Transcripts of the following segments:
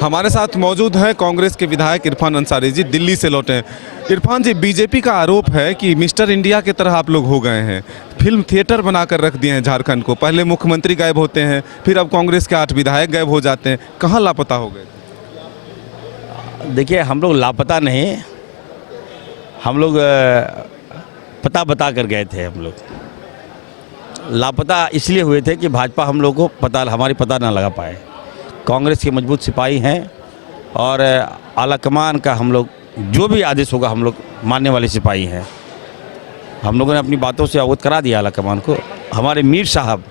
हमारे साथ मौजूद हैं कांग्रेस के विधायक इरफान अंसारी जी, दिल्ली से लौटे हैं। इरफान जी, बीजेपी का आरोप है कि मिस्टर इंडिया की तरह आप लोग हो गए हैं, फिल्म थिएटर बनाकर रख दिए हैं झारखंड को। पहले मुख्यमंत्री गायब होते हैं, फिर अब कांग्रेस के 8 विधायक गायब हो जाते हैं। कहाँ लापता हो गए? देखिए, हम लोग लापता नहीं, हम लोग पता बता कर गए थे। हम लोग लापता इसलिए हुए थे कि भाजपा हम लोग को हमारी पता ना लगा पाए। कांग्रेस के मजबूत सिपाही हैं और आला कमान का हम लोग जो भी आदेश होगा हम लोग मानने वाले सिपाही हैं। हम लोगों ने अपनी बातों से अवगत करा दिया आला कमान को। हमारे मीर साहब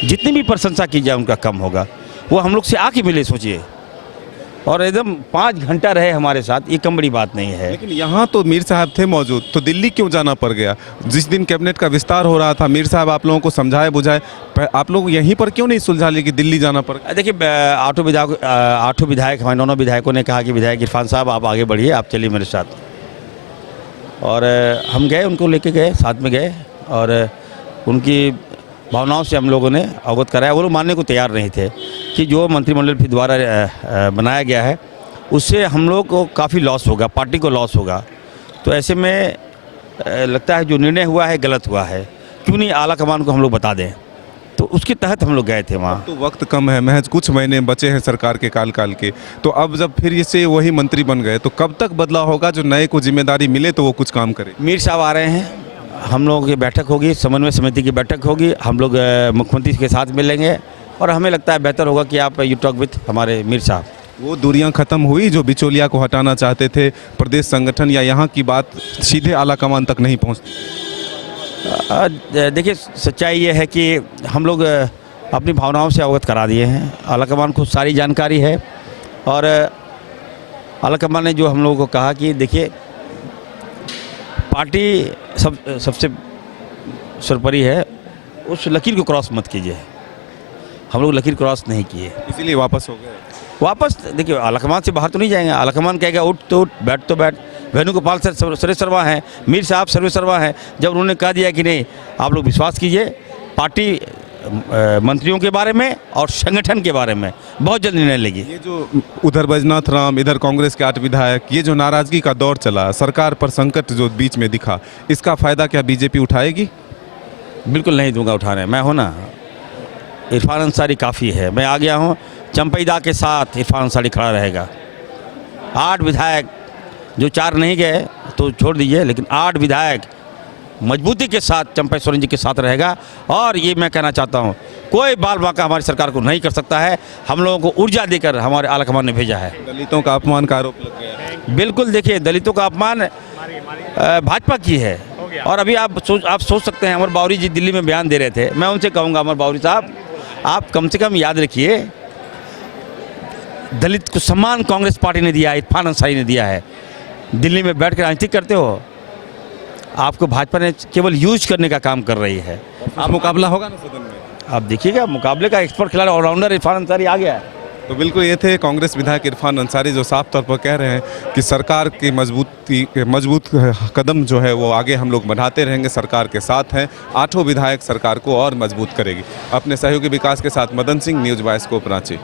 जितनी भी प्रशंसा की जाए उनका कम होगा। वो हम लोग से आके मिले, सोचिए, और एकदम 5 घंटा रहे हमारे साथ। ये कम बड़ी बात नहीं है। लेकिन यहाँ तो मीर साहब थे मौजूद, तो दिल्ली क्यों जाना पड़ गया? जिस दिन कैबिनेट का विस्तार हो रहा था, मीर साहब आप लोगों को समझाए बुझाए, आप लोग यहीं पर क्यों नहीं सुलझा लिए कि दिल्ली जाना पड़ गया? देखिए, 8 विधायक, हमारे 9 विधायकों ने कहा कि विधायक इरफान साहब आप आगे बढ़िए, आप चलिए मेरे साथ। और हम गए, उनको लेके गए, साथ में गए और उनकी भावनाओं से हम लोगों ने अवगत कराया। वो लोग मानने को तैयार नहीं थे कि जो मंत्रिमंडल के द्वारा बनाया गया है उससे हम लोग को काफ़ी लॉस होगा, पार्टी को लॉस होगा। तो ऐसे में लगता है जो निर्णय हुआ है गलत हुआ है, क्यों नहीं आला कमान को हम लोग बता दें। तो उसके तहत हम लोग गए थे वहाँ। तो वक्त कम है, महज कुछ महीने बचे हैं सरकार के काल के, तो अब जब फिर से वही मंत्री बन गए तो कब तक बदलाव होगा? जो नए को जिम्मेदारी मिले तो वो कुछ काम करे। मीर साहब आ रहे हैं, हम लोगों की बैठक होगी, समन्वय समिति की बैठक होगी, हम लोग मुख्यमंत्री के साथ मिलेंगे और हमें लगता है बेहतर होगा कि आप यू टॉक विथ हमारे मीर साहब। वो दूरियां खत्म हुई जो बिचौलिया को हटाना चाहते थे प्रदेश संगठन, या यहाँ की बात सीधे आला कमान तक नहीं पहुँचती? देखिए, सच्चाई ये है कि हम लोग अपनी भावनाओं से अवगत करा दिए हैं। आला कमान को सारी जानकारी है और आला कमान ने जो हम लोगों को कहा कि देखिए, पार्टी सबसे सर्वोपरि है, उस लकीर को क्रॉस मत कीजिए। हम लोग लकीर क्रॉस नहीं किए, इसीलिए वापस हो गए। वापस देखिए, आला कमान से बाहर तो नहीं जाएंगे। आला कमान कहेगा उठ तो उठ, बैठ तो बैठ। वेणुगोपाल सर सर्वेसर्वा हैं, मीर साहब सर्वेसर्वा हैं। जब उन्होंने कह दिया कि नहीं, आप लोग विश्वास कीजिए, पार्टी मंत्रियों के बारे में और संगठन के बारे में बहुत जल्द निर्णय लेगी। ये जो उधर बैजनाथ राम, इधर कांग्रेस के 8 विधायक, ये जो नाराजगी का दौर चला, सरकार पर संकट जो बीच में दिखा, इसका फायदा क्या बीजेपी उठाएगी? बिल्कुल नहीं दूंगा उठाने। मैं हूँ ना, इरफान अंसारी काफ़ी है। मैं आ गया हूँ, चंपईदा के साथ इरफान अंसारी खड़ा रहेगा। 8 विधायक, जो 4 नहीं गए तो छोड़ दीजिए, लेकिन 8 विधायक मजबूती के साथ चंपई सोरेन जी के साथ रहेगा। और ये मैं कहना चाहता हूँ, कोई बाल बांका हमारी सरकार को नहीं कर सकता है। हम लोगों को ऊर्जा देकर हमारे आला कमान ने भेजा है। दलितों का अपमान का आरोप लग गया है। बिल्कुल, देखिए, दलितों का अपमान भाजपा की है। और अभी आप सोच सकते हैं, अमर बावरी जी दिल्ली में बयान दे रहे थे। मैं उनसे कहूँगा, अमर बावरी साहब, आप कम से कम याद रखिए, दलित को सम्मान कांग्रेस पार्टी ने दिया है, इरफान अंसारी ने दिया है। दिल्ली में बैठ कर राजनीति करते हो, आपको भाजपा ने केवल यूज करने का काम कर रही है। आप मुकाबला होगा ना सदन में? आप देखिएगा, मुकाबले का एक्सपर्ट खिलाड़ी ऑलराउंडर इरफान अंसारी आ गया है। तो बिल्कुल ये थे कांग्रेस विधायक इरफान अंसारी, जो साफ तौर पर कह रहे हैं कि सरकार की मजबूत कदम जो है वो आगे हम लोग बढ़ाते रहेंगे, सरकार के साथ हैं। 8 विधायक सरकार को और मजबूत करेगी। अपने सहयोगी विकास के साथ मदन सिंह, न्यूज़ 22 को रांची।